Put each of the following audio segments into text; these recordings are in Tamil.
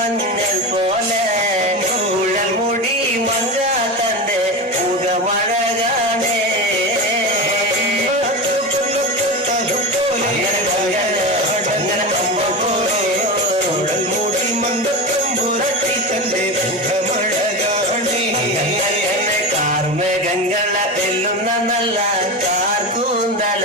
மன்னல் போல குழல் மொழி மங்கா தந்த புகமழகானே குழல் மொழி மந்த தம்புரத்தை தந்தே புகமழகானே கார்மேகங்கள எல்லும் நல்ல கார் கூந்தல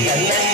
yeah, yeah. yeah.